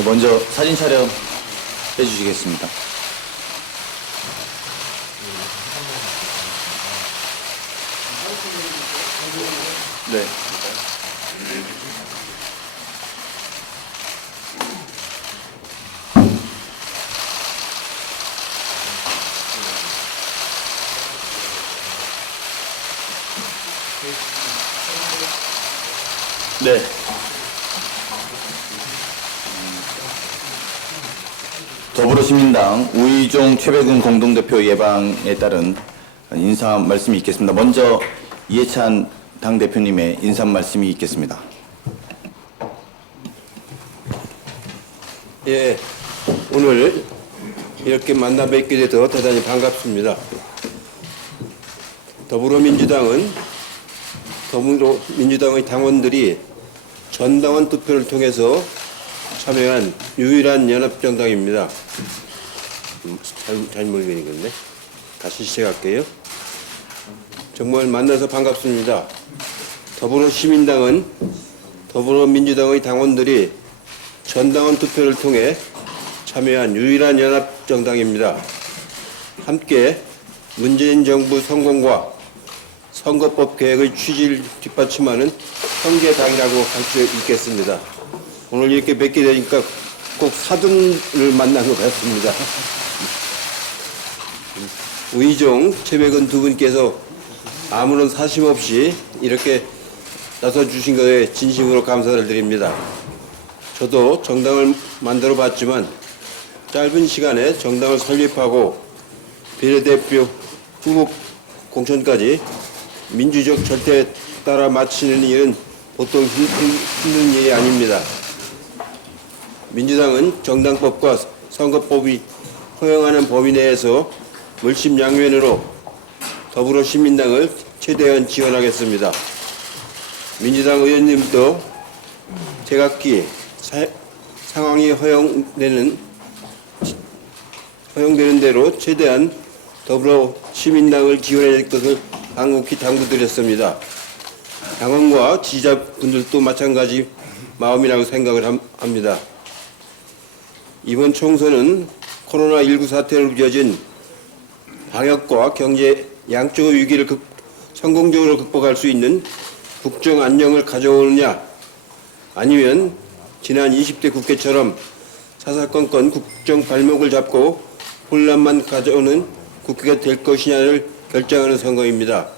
네, 먼저 사진 촬영 해주시겠습니다. 네. 네. 더불어시민당 우의종 최백운 공동대표 예방에 따른 인사 말씀이 있겠습니다. 먼저 이해찬 당대표님의 인사 말씀이 있겠습니다. 예, 오늘 이렇게 만나 뵙게 돼서 대단히 반갑습니다. 더불어민주당의 당원들이 전당원 투표를 통해서 참여한 유일한 연합정당입니다. 잘못 읽었네. 다시 시작할게요. 정말 만나서 반갑습니다. 더불어시민당은 더불어민주당의 당원들이 전당원 투표를 통해 참여한 유일한 연합정당입니다. 함께 문재인 정부 성공과 선거법 개혁의 취지를 뒷받침하는 형제당이라고 할 수 있겠습니다. 오늘 이렇게 뵙게 되니까 꼭 사돈을 만난 것 같습니다. 우의종, 최백은 두 분께서 아무런 사심 없이 이렇게 나서주신 것에 진심으로 감사를 드립니다. 저도 정당을 만들어 봤지만 짧은 시간에 정당을 설립하고 비례대표 후보 공천까지 민주적 절대에 따라 마치는 일은 보통 힘든 일이 아닙니다. 민주당은 정당법과 선거법이 허용하는 범위 내에서 물심양면으로 더불어시민당을 최대한 지원하겠습니다. 민주당 의원님도 제각기 상황이 허용되는 대로 최대한 더불어시민당을 지원할 것을 간곡히 당부드렸습니다. 당원과 지지자분들도 마찬가지 마음이라고 생각을 합니다. 이번 총선은 코로나19 사태로 빚어진 방역과 경제 양쪽의 위기를 성공적으로 극복할 수 있는 국정 안정을 가져오느냐, 아니면 지난 20대 국회처럼 사사건건 국정 발목을 잡고 혼란만 가져오는 국회가 될 것이냐를 결정하는 선거입니다.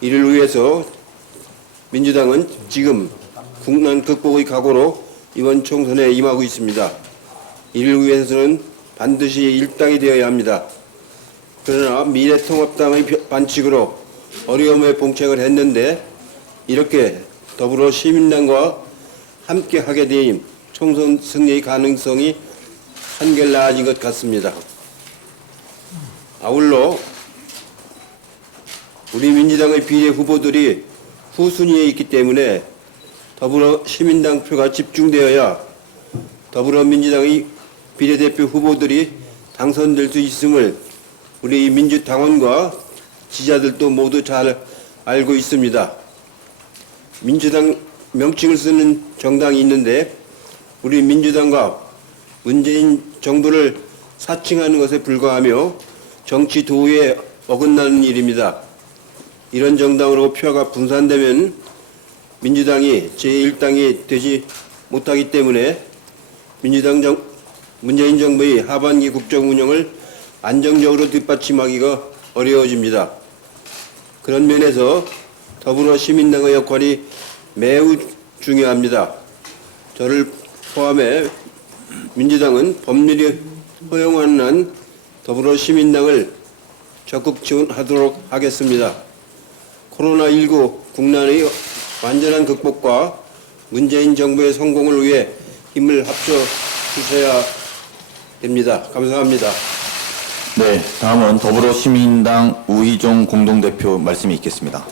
이를 위해서 민주당은 지금 국난 극복의 각오로 이번 총선에 임하고 있습니다. 이를 위해서는 반드시 일당이 되어야 합니다. 그러나 미래통합당의 반칙으로 어려움에 봉착을 했는데 이렇게 더불어시민당과 함께 하게 되니 총선 승리의 가능성이 한결 나아진 것 같습니다. 아울러 우리 민주당의 비례 후보들이 후순위에 있기 때문에 더불어시민당 표가 집중되어야 더불어민주당의 비례대표 후보들이 당선될 수 있음을 우리 민주당원과 지지자들도 모두 잘 알고 있습니다. 민주당 명칭을 쓰는 정당이 있는데 우리 민주당과 문재인 정부를 사칭하는 것에 불과하며 정치 도의에 어긋나는 일입니다. 이런 정당으로 표가 분산되면 민주당이 제1당이 되지 못하기 때문에 문재인 정부의 하반기 국정 운영을 안정적으로 뒷받침하기가 어려워집니다. 그런 면에서 더불어시민당의 역할이 매우 중요합니다. 저를 포함해 민주당은 법률이 허용하는 한 더불어시민당을 적극 지원하도록 하겠습니다. 코로나19 국난의 완전한 극복과 문재인 정부의 성공을 위해 힘을 합쳐 주셔야 됩니다. 감사합니다. 네, 다음은 더불어시민당 우의종 공동대표 말씀이 있겠습니다.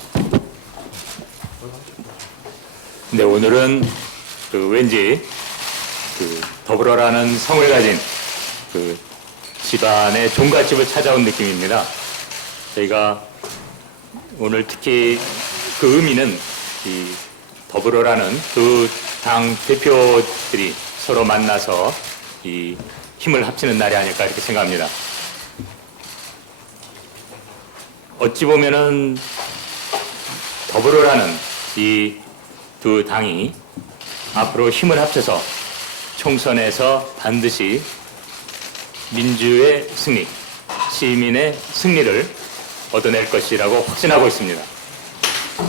네, 오늘은 왠지 더불어라는 성을 가진 집안의 종갓집을 찾아온 느낌입니다. 저희가 오늘 특히 그 의미는 이 더불어라는 그 당 대표들이 서로 만나서 이 힘을 합치는 날이 아닐까 이렇게 생각합니다. 어찌 보면은 더불어라는 이 두 당이 앞으로 힘을 합쳐서 총선에서 반드시 민주의 승리, 시민의 승리를 얻어낼 것이라고 확신하고 있습니다.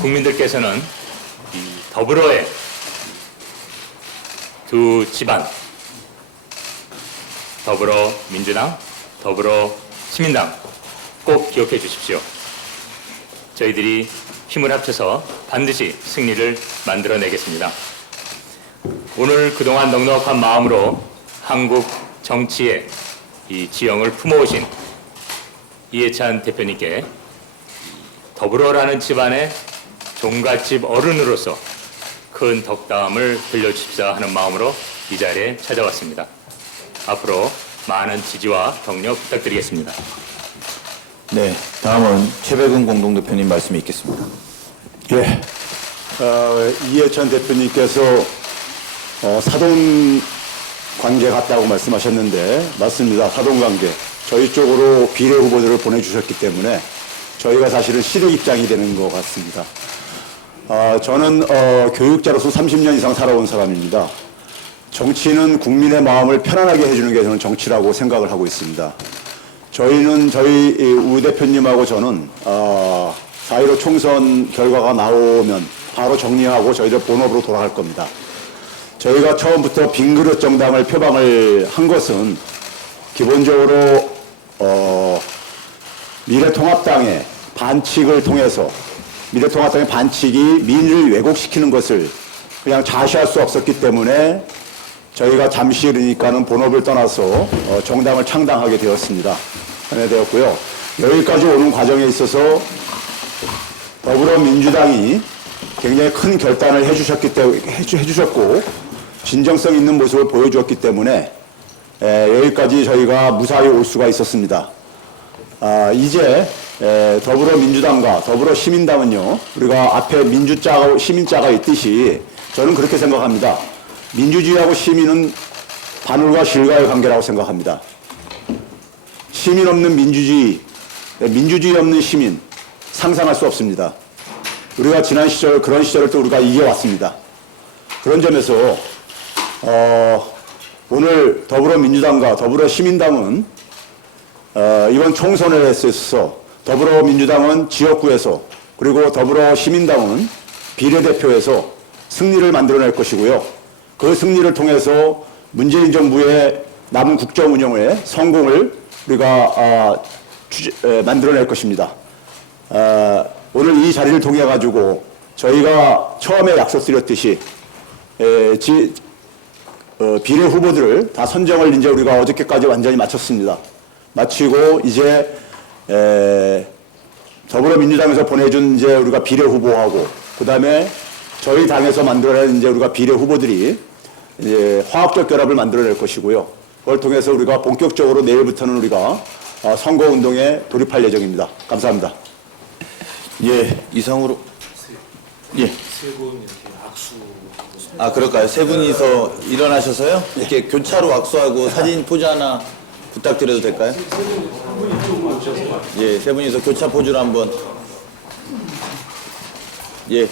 국민들께서는 이 더불어의 두 집안, 더불어민주당, 더불어시민당 꼭 기억해 주십시오. 저희들이 힘을 합쳐서 반드시 승리를 만들어내겠습니다. 오늘 그동안 넉넉한 마음으로 한국 정치의 이 지형을 품어오신 이해찬 대표님께 더불어라는 집안의 종갓집 어른으로서 큰 덕담을 들려주십사 하는 마음으로 이 자리에 찾아왔습니다. 앞으로 많은 지지와 격려 부탁드리겠습니다. 네, 다음은 최백은 공동대표님 말씀이 있겠습니다. 예, 이해찬 대표님께서 사돈 관계 같다고 말씀하셨는데 맞습니다. 사돈 관계. 저희 쪽으로 비례 후보들을 보내주셨기 때문에 저희가 사실은 실효 입장이 되는 것 같습니다. 저는 교육자로서 30년 이상 살아온 사람입니다. 정치는 국민의 마음을 편안하게 해주는 게 저는 정치라고 생각을 하고 있습니다. 저희는 저희 우 대표님하고 저는 4.15 총선 결과가 나오면 바로 정리하고 저희들 본업으로 돌아갈 겁니다. 저희가 처음부터 빈그릇 정당을 표방을 한 것은 기본적으로 미래통합당의 반칙을 통해서 미래통합당의 반칙이 민주를 왜곡시키는 것을 그냥 좌시할 수 없었기 때문에 저희가 잠시 그러니까는 본업을 떠나서 정당을 창당하게 되었습니다. 되었고요. 여기까지 오는 과정에 있어서 더불어민주당이 굉장히 큰 결단을 해주셨고 진정성 있는 모습을 보여주었기 때문에 여기까지 저희가 무사히 올 수가 있었습니다. 이제 더불어민주당과 더불어시민당은요, 우리가 앞에 민주자가 시민자가 있듯이 저는 그렇게 생각합니다. 민주주의하고 시민은 바늘과 실과의 관계라고 생각합니다. 시민 없는 민주주의, 민주주의 없는 시민 상상할 수 없습니다. 우리가 지난 시절 그런 시절을 또 우리가 이겨왔습니다. 그런 점에서 오늘 더불어민주당과 더불어시민당은 이번 총선에 있어서 더불어민주당은 지역구에서 그리고 더불어시민당은 비례대표에서 승리를 만들어낼 것이고요. 그 승리를 통해서 문재인 정부의 남은 국정 운영의 성공을 우리가 만들어낼 것입니다. 오늘 이 자리를 통해 가지고 저희가 처음에 약속드렸듯이 비례 후보들을 다 선정을 이제 우리가 어저께까지 완전히 마쳤습니다. 마치고 이제 더불어민주당에서 보내준 이제 우리가 비례 후보하고 그다음에 저희 당에서 만들어낸 이제 우리가 비례 후보들이 이제 화학적 결합을 만들어낼 것이고요. 그걸 통해서 우리가 본격적으로 내일부터는 우리가 선거 운동에 돌입할 예정입니다. 감사합니다. 예, 이상으로 예. 아, 그럴까요? 세 분이서 일어나셔서요? 이렇게 교차로 악수하고 사진 포즈 하나 부탁드려도 될까요? 예, 세 분이서 교차 포즈로 한번. 예.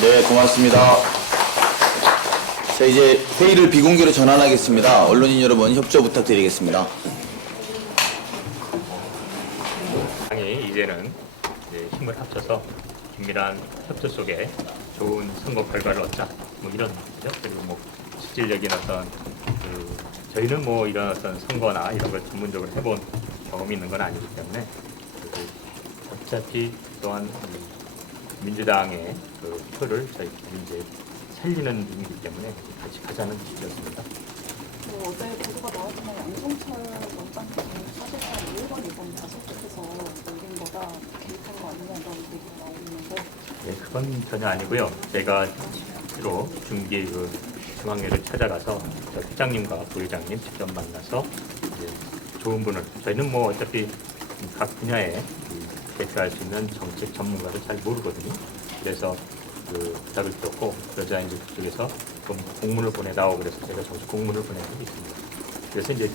네, 고맙습니다. 자, 이제 회의를 비공개로 전환하겠습니다. 언론인 여러분 협조 부탁드리겠습니다. 당이 이제는 이제 힘을 합쳐서 긴밀한 협조 속에 좋은 선거 결과를 얻자, 뭐 이런 거죠. 그리고 뭐 실질적인 어떤 저희는 뭐 이런 어떤 선거나 이런 걸 전문적으로 해본 경험이 있는 건 아니기 때문에 그리고 어차피 또한 민주당의 그 표를 저희들이 이제 살리는 일이기 때문에 같이 가자는 뜻이었습니다. 어제 보도가 나왔지만 양종철 원장님이 사실상 1번, 2번 다섯개에서 올린 거다 개입한 거 아니냐 이런 얘기가 나오고 있는데 네, 그건 전혀 아니고요. 제가 주로 중기 중앙회를 찾아가서 저 회장님과 부회장님 직접 만나서 이제 좋은 분을, 저희는 뭐 어차피 각 분야에 대표할 수 있는 정책 전문가를 잘 모르거든요. 그래서 그 부탁을 드렸고, 그러자 이제 그쪽에서 좀 공문을 보내다오 그래서 제가 정식 공문을 보낸 적이 있습니다. 그래서 이제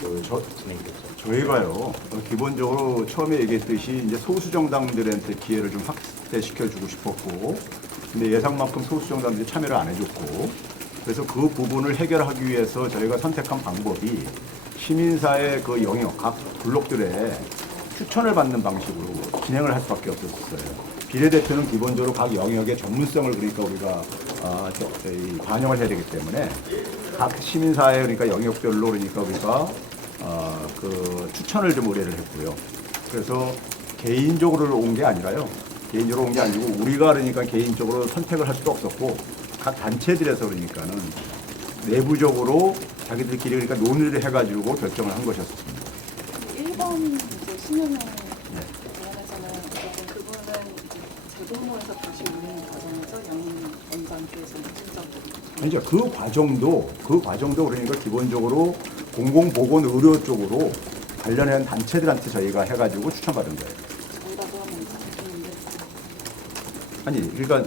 그 진행이 됐죠. 저희가요, 기본적으로 처음에 얘기했듯이 이제 소수 정당들한테 기회를 좀 확대시켜주고 싶었고, 근데 예상만큼 소수 정당들이 참여를 안 해줬고, 그래서 그 부분을 해결하기 위해서 저희가 선택한 방법이 시민사회 그 영역, 각 블록들의 추천을 받는 방식으로 진행을 할 수밖에 없었어요. 비례대표는 기본적으로 각 영역의 전문성을 그러니까 우리가 반영을 해야 되기 때문에 각 시민사회 그러니까 영역별로 그러니까 우리가 그 추천을 좀 의뢰를 했고요. 그래서 개인적으로 온 게 아니라요. 개인적으로 온 게 아니고 우리가 그러니까 개인적으로 선택을 할 수도 없었고 각 단체들에서 그러니까는 내부적으로 자기들끼리 그러니까 논의를 해가지고 결정을 한 것이었습니다. 1번 이제 신현영 관련해서는 어쨌든 그분은 이제 재보모에서 다시 오는 과정에서 양 원장께서 실질적으로 아니죠. 그 과정도 그러니까 기본적으로 공공보건 의료 쪽으로 관련한 단체들한테 저희가 해가지고 추천받은 거예요. 저희라고 하면 잘했는데 아니, 그러니까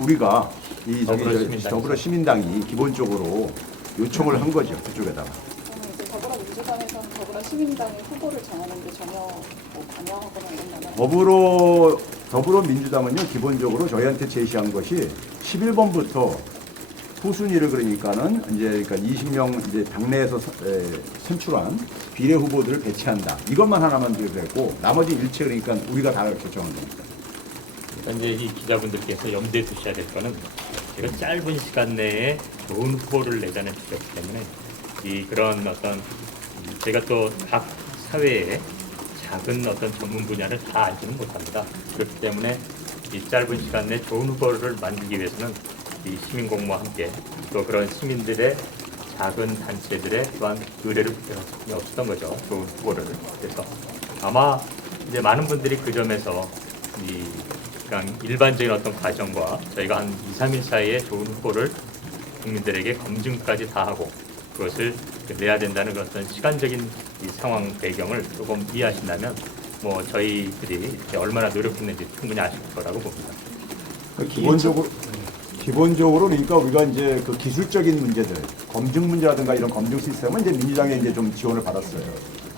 우리가 이 더불어시민당에서. 더불어시민당이 기본적으로 요청을 한 거죠. 그쪽에다가. 저는 이제 더불어민주당에서는 더불어시민당의 후보를 정하는데 전혀 뭐 관여하거나 이런 거는 더불어민주당은요 기본적으로 저희한테 제시한 것이 11번부터 후순위를 그러니까는 이제 그러니까 20명 이제 당내에서 선출한 비례 후보들을 배치한다. 이것만 하나만 드렸고 나머지 일체 그러니까 우리가 다 결정한 겁니다. 현재 이 기자분들께서 염두에 두셔야 될 거는 제가 짧은 시간 내에 좋은 후보를 내자는 주제이기 때문에 이 그런 어떤 제가 또 각 사회의 작은 어떤 전문 분야를 다 알지는 못합니다. 그렇기 때문에 이 짧은 시간 내에 좋은 후보를 만들기 위해서는 이 시민 공무와 함께 또 그런 시민들의 작은 단체들의 또한 의뢰를 부탁할 수밖에 없었던 거죠. 좋은 후보를. 그래서 아마 이제 많은 분들이 그 점에서 이 그냥 일반적인 어떤 과정과 저희가 한 2, 3일 사이에 좋은 후보를 국민들에게 검증까지 다 하고 그것을 내야 된다는 그런 어떤 시간적인 이 상황 배경을 조금 이해하신다면 뭐 저희들이 이렇게 얼마나 노력했는지 충분히 아실 거라고 봅니다. 기본적으로 그러니까 우리가 이제 그 기술적인 문제들, 검증 문제라든가 이런 검증 시스템은 이제 민주당에 이제 좀 지원을 받았어요.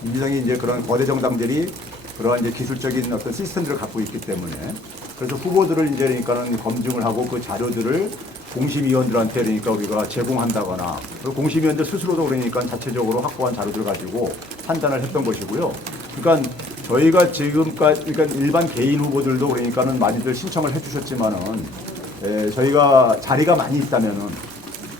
민주당이 이제 그런 거대 정당들이 그러한 이제 기술적인 어떤 시스템들을 갖고 있기 때문에 그래서 후보들을 이제 그러니까는 검증을 하고 그 자료들을 공심위원들한테 그러니까 우리가 제공한다거나 그리고 공심위원들 스스로도 그러니까 자체적으로 확보한 자료들 가지고 판단을 했던 것이고요. 그러니까 저희가 지금까지 그러니까 일반 개인 후보들도 그러니까는 많이들 신청을 해주셨지만은 저희가 자리가 많이 있다면은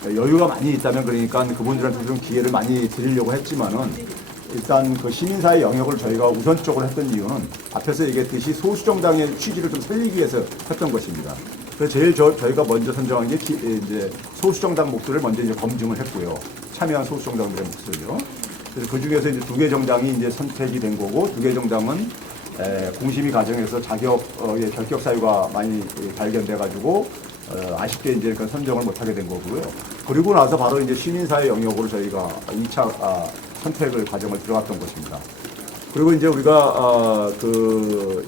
여유가 많이 있다면 그러니까 그분들한테 좀 기회를 많이 드리려고 했지만은 일단 그 시민사회 영역을 저희가 우선적으로 했던 이유는 앞에서 얘기했듯이 소수정당의 취지를 좀 살리기 위해서 했던 것입니다. 그래서 제일 저희가 먼저 선정한 게 이제 소수정당 목소리를 먼저 이제 검증을 했고요. 참여한 소수정당들의 목소리요. 그래서 그 중에서 이제 2개 정당이 이제 선택이 된 거고 2개 정당은 공심위 과정에서 자격의 결격 사유가 많이 발견돼가지고 아쉽게 이제 그 선정을 못하게 된 거고요. 그리고 나서 바로 이제 시민사회 영역으로 저희가 2차 선택을 과정을 들어갔던 것입니다. 그리고 이제 우리가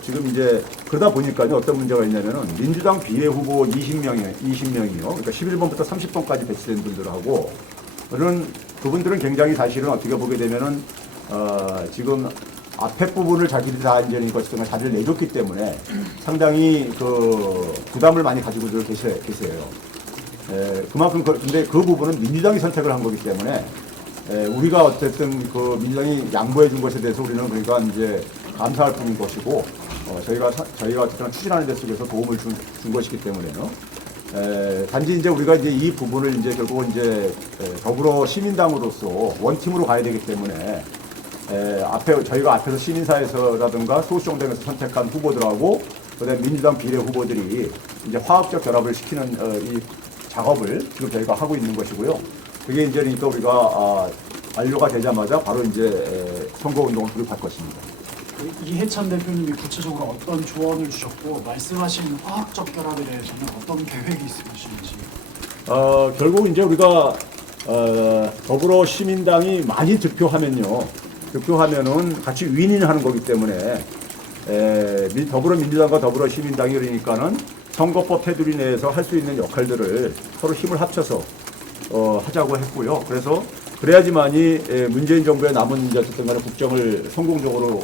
지금 이제 그러다 보니까요 어떤 문제가 있냐면은 민주당 비례 후보 20명이요. 그러니까 11번부터 30번까지 배치된 분들하고 그분들은 굉장히 사실은 어떻게 보게 되면은 지금 앞에 부분을 자기들이 다 이제 것을 자리를 내줬기 때문에 상당히 그 부담을 많이 가지고 계세요. 그만큼 근데 그 부분은 민주당이 선택을 한 거기 때문에 우리가 어쨌든 그 민주당이 양보해 준 것에 대해서 우리는 그러니까 이제 감사할 뿐인 것이고 저희가 어쨌든 추진하는 데 속에서 도움을 준 것이기 때문에요. 단지 이제 우리가 이제 이 부분을 이제 결국 이제 더불어 시민당으로서 원팀으로 가야 되기 때문에 저희가 앞에서 시민사회에서라든가 소수정당에서 선택한 후보들하고 그다음에 민주당 비례 후보들이 이제 화학적 결합을 시키는 이 작업을 지금 저희가 하고 있는 것이고요. 그게 이제 그러니까 우리가 완료가 되자마자 바로 이제 선거운동을 돌입할 것입니다. 이해찬 대표님이 구체적으로 어떤 조언을 주셨고 말씀하신 화학적 결합에 대해서는 어떤 계획이 있으신지? 결국 이제 우리가 더불어 시민당이 많이 득표하면은 같이 윈윈하는 거기 때문에 더불어민주당과 더불어시민당이 그러니까는 선거법 테두리 내에서 할 수 있는 역할들을 서로 힘을 합쳐서 하자고 했고요. 그래서 그래야지만이 문재인 정부의 남은 이제 어쨌든 간에 국정을 성공적으로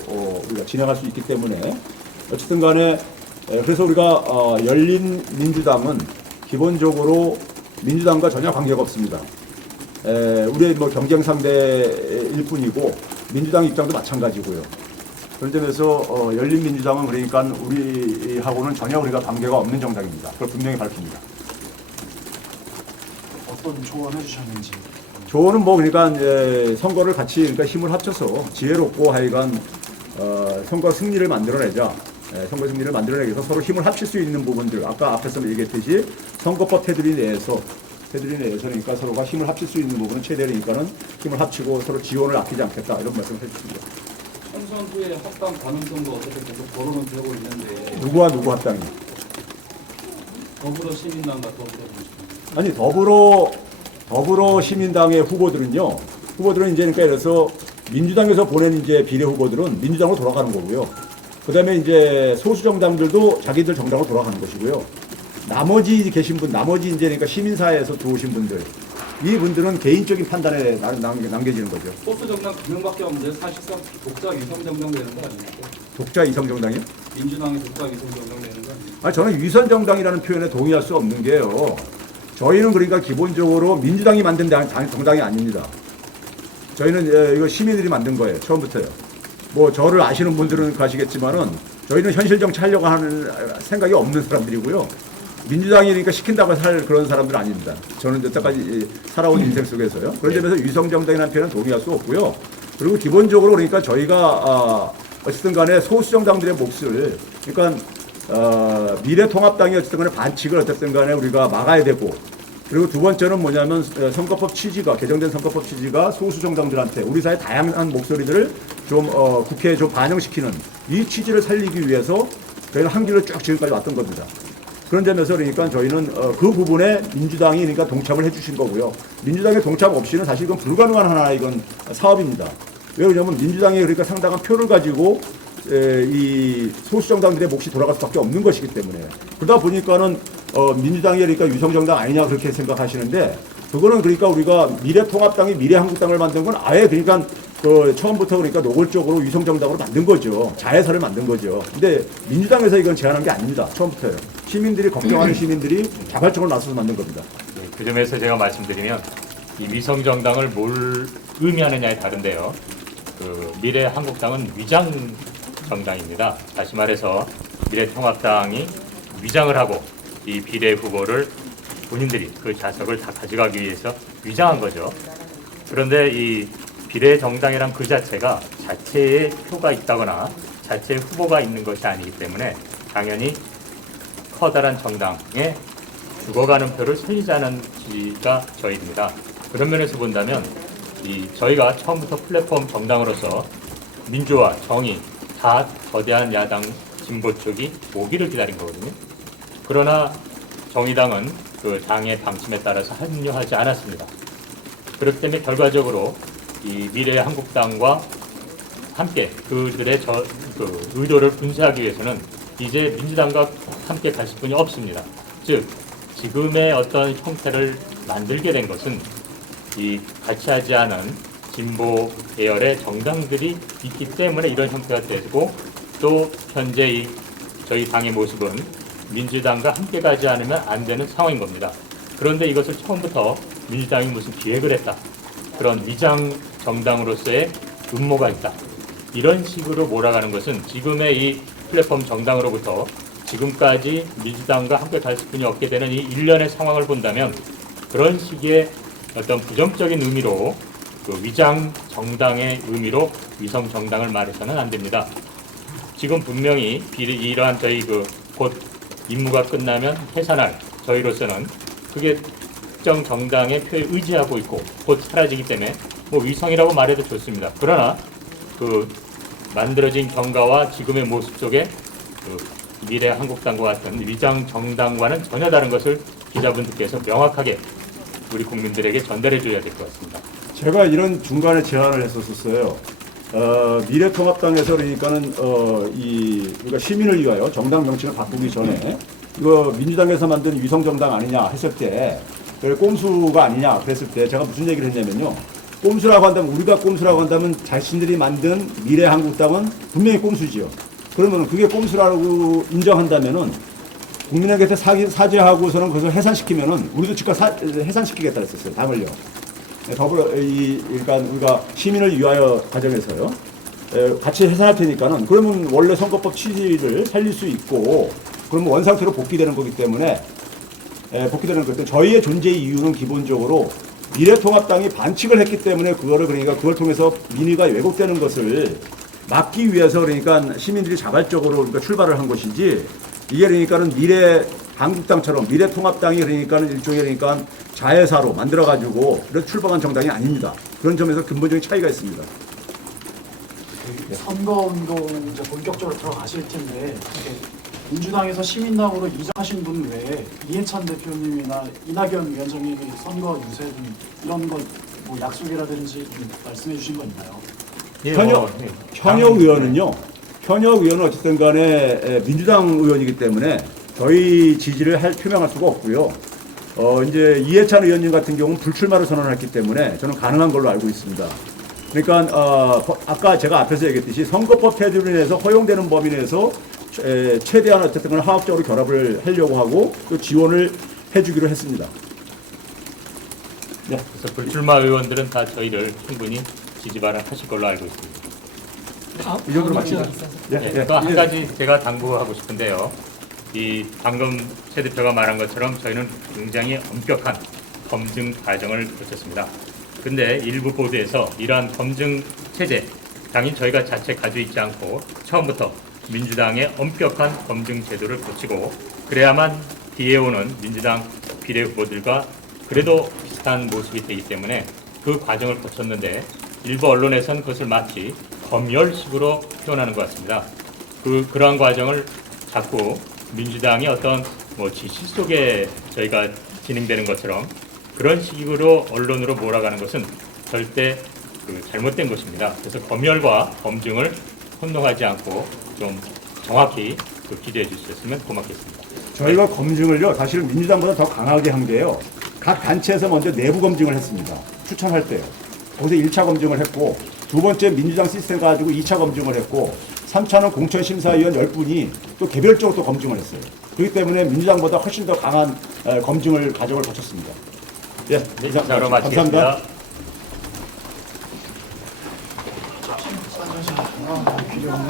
우리가 진행할 수 있기 때문에 어쨌든 간에 그래서 우리가 열린 민주당은 기본적으로 민주당과 전혀 관계가 없습니다. 우리의 뭐 경쟁 상대일 뿐이고 민주당 입장도 마찬가지고요. 그런 점에서 열린 민주당은 그러니까 우리하고는 전혀 우리가 관계가 없는 정당입니다. 그걸 분명히 밝힙니다. 어떤 조언해 주셨는지. 조언은 뭐 그러니까 이제 선거를 같이 그러니까 힘을 합쳐서 지혜롭고 하여간 선거 승리를 만들어내자. 선거 승리를 만들어내기 위해서 서로 힘을 합칠 수 있는 부분들 아까 앞에서 얘기했듯이 선거법 테두리 내에서 그러니까 서로가 힘을 합칠 수 있는 부분은 최대니까는 힘을 합치고 서로 지원을 아끼지 않겠다 이런 말씀을 해주십니다. 총선 후에 합당 가능성도 어떻게 계속 거론은 되고 있는데 누구와 누구 합당이? 더불어시민당과 더불어민주당 아니 더불어시민당의 후보들은 이제 그러니까 예를 들어서 민주당에서 보낸 이제 비례 후보들은 민주당으로 돌아가는 거고요. 그다음에 이제 소수 정당들도 자기들 정당으로 돌아가는 것이고요. 나머지 계신 분, 나머지 이제 그러니까 시민사회에서 들어오신 분들, 이 분들은 개인적인 판단에 남겨지는 거죠. 소수 정당 2명밖에 없는데 사실상 독자 위성 정당 되는 거 아닙니까? 독자 이성 정당이요? 민주당이 독자 위성 정당 되는 거 아닙니까? 저는 위선 정당이라는 표현에 동의할 수 없는 게요. 저희는 그러니까 기본적으로 민주당이 만든 정당이 아닙니다. 저희는 이거 시민들이 만든 거예요. 처음부터요. 뭐 저를 아시는 분들은 가시겠지만은 저희는 현실 정치 하려고 하는 생각이 없는 사람들이고요. 민주당이 그러니까 시킨다고 살 그런 사람들은 아닙니다. 저는 여태까지 살아온 인생 속에서요. 그런 점에서 위성 정당이라는 표현은 동의할 수 없고요. 그리고 기본적으로 그러니까 저희가 어쨌든 간에 소수 정당들의 몫을 그러니까 미래통합당이 어쨌든 간에 반칙을 어쨌든 간에 우리가 막아야 되고 그리고 두 번째는 뭐냐면 선거법 취지가 개정된 선거법 취지가 소수 정당들한테 우리 사회 다양한 목소리들을 좀 국회에 좀 반영시키는 이 취지를 살리기 위해서 저희는 한 길로 쭉 지금까지 왔던 겁니다. 그런 점에서 그러니까 저희는 그 부분에 민주당이 그러니까 동참을 해주신 거고요. 민주당의 동참 없이는 사실 이건 불가능한 하나의 이건 사업입니다. 왜 그러냐면 민주당이 그러니까 상당한 표를 가지고 이 소수 정당들의 몫이 돌아갈 수밖에 없는 것이기 때문에 그러다 보니까는 민주당이 그러니까 유성정당 아니냐 그렇게 생각하시는데 그거는 그러니까 우리가 미래통합당이 미래한국당을 만든 건 아예 그러니까 처음부터 그러니까 노골적으로 위성정당으로 만든 거죠. 자회사를 만든 거죠. 근데 민주당에서 이건 제안한 게 아닙니다. 처음부터요. 시민들이 걱정하는 시민들이 자발적으로 나서서 만든 겁니다. 네, 그 점에서 제가 말씀드리면 이 위성 정당을 뭘 의미하느냐에 다른데요. 그 미래한국당은 위장 정당입니다. 다시 말해서 미래통합당이 위장을 하고 이 비례 후보를 본인들이 그 좌석을 다 가져가기 위해서 위장한 거죠. 그런데 이 비례 정당이란 그 자체가 자체의 표가 있다거나 자체의 후보가 있는 것이 아니기 때문에 당연히 커다란 정당에 죽어가는 표를 살리자는 지가 저희입니다. 그런 면에서 본다면 저희가 처음부터 플랫폼 정당으로서 민주화, 정의 다 거대한 야당 진보 쪽이 오기를 기다린 거거든요. 그러나 정의당은 그 당의 방침에 따라서 합류하지 않았습니다. 그렇기 때문에 결과적으로 이 미래한국당과 함께 그들의 그 의도를 분쇄하기 위해서는 이제 민주당과 함께 갈 수뿐이 없습니다. 즉 지금의 어떤 형태를 만들게 된 것은 이 같이 하지 않은 진보 계열의 정당들이 있기 때문에 이런 형태가 되고 또 현재 저희 당의 모습은 민주당과 함께 가지 않으면 안 되는 상황인 겁니다. 그런데 이것을 처음부터 민주당이 무슨 기획을 했다. 그런 위장 정당으로서의 음모가 있다. 이런 식으로 몰아가는 것은 지금의 이 플랫폼 정당으로부터 지금까지 민주당과 함께 갈 수뿐이 없게 되는 이 일련의 상황을 본다면 그런 식의 어떤 부정적인 의미로 그 위장 정당의 의미로 위성 정당을 말해서는 안 됩니다. 지금 분명히 이러한 저희 곧 임무가 끝나면 해산할 저희로서는 그게 특정 정당의 표에 의지하고 있고 곧 사라지기 때문에 뭐 위성이라고 말해도 좋습니다. 그러나 그 만들어진 경과와 지금의 모습 속에 그 미래한국당과 같은 위장 정당과는 전혀 다른 것을 기자분들께서 명확하게 우리 국민들에게 전달해 줘야 될 것 같습니다. 제가 이런 중간에 제안을 했었어요. 미래통합당에서 그러니까는 우리가 시민을 위하여 정당 명칭을 바꾸기 전에 이거 민주당에서 만든 위성정당 아니냐 했을 때 꼼수가 아니냐 그랬을 때 제가 무슨 얘기를 했냐면요. 꼼수라고 한다면 우리가 꼼수라고 한다면 자신들이 만든 미래한국당은 분명히 꼼수지요. 그러면 그게 꼼수라고 인정한다면은 국민에게 사죄하고서는 그것을 해산시키면은 우리도 즉각 해산시키겠다 했었어요. 당을요. 더불어 그러니까 우리가 시민을 위하여 과정에서요. 같이 해산할 테니까는 그러면 원래 선거법 취지를 살릴 수 있고 그러면 원상태로 복귀되는 거기 때문에 복귀되는 거기 때문에 저희의 존재 이유는 기본적으로 미래통합당이 반칙을 했기 때문에 그걸 통해서 민의가 왜곡되는 것을 막기 위해서 그러니까 시민들이 자발적으로 그러니까 출발을 한 것이지 이게 그러니까는 한국당처럼 미래통합당이 그러니까는 일종의 그러니까 자회사로 만들어가지고 이런 출범한 정당이 아닙니다. 그런 점에서 근본적인 차이가 있습니다. 선거운동 이제 본격적으로 들어가실 텐데 이렇게 민주당에서 시민당으로 이전하신 분 외에 이해찬 대표님이나 이낙연 위원장님이 선거 유세 등 이런 것 뭐 약속이라든지 좀 말씀해 주신 거 있나요? 현역 의원은요. 현역 의원은 어쨌든 간에 민주당 의원이기 때문에 저희 지지를 표명할 수가 없고요. 이제 이해찬 의원님 같은 경우는 불출마를 선언했기 때문에 저는 가능한 걸로 알고 있습니다. 그러니까 아까 제가 앞에서 얘기했듯이 선거법 테두리 내에서 허용되는 범위 내에서 최대한 어쨌든 간에 화학적으로 결합을 하려고 하고 또 지원을 해주기로 했습니다. 네. 그래서 불출마 의원들은 다 저희를 충분히 지지 발언하실 걸로 알고 있습니다. 이 정도로 마치자. 네, 또 한 가지 제가 당부하고 싶은데요. 이 방금 최 대표가 말한 것처럼 저희는 굉장히 엄격한 검증 과정을 거쳤습니다. 근데 일부 보도에서 이러한 검증 체제, 당연히 저희가 자체 가지고 있지 않고 처음부터 민주당의 엄격한 검증 제도를 거치고 그래야만 뒤에 오는 민주당 비례 후보들과 그래도 비슷한 모습이 되기 때문에 그 과정을 거쳤는데 일부 언론에서는 그것을 마치 검열식으로 표현하는 것 같습니다. 그러한 과정을 자꾸 민주당의 어떤 지시 속에 저희가 진행되는 것처럼 그런 식으로 언론으로 몰아가는 것은 절대 잘못된 것입니다. 그래서 검열과 검증을 혼동하지 않고 좀 정확히 기재해 주셨으면 고맙겠습니다. 저희가 검증을요, 사실 민주당보다 더 강하게 한 게요. 각 단체에서 먼저 내부 검증을 했습니다. 추천할 때요. 거기서 1차 검증을 했고, 두 번째 민주당 시스템 가지고 2차 검증을 했고, 3차는 공천심사위원 10분이 또 개별적으로 또 검증을 했어요. 그렇기 때문에 민주당보다 훨씬 더 강한 검증을 과정을 거쳤습니다. 예, 네, 이상으로 마치겠습니다. 감사합니다.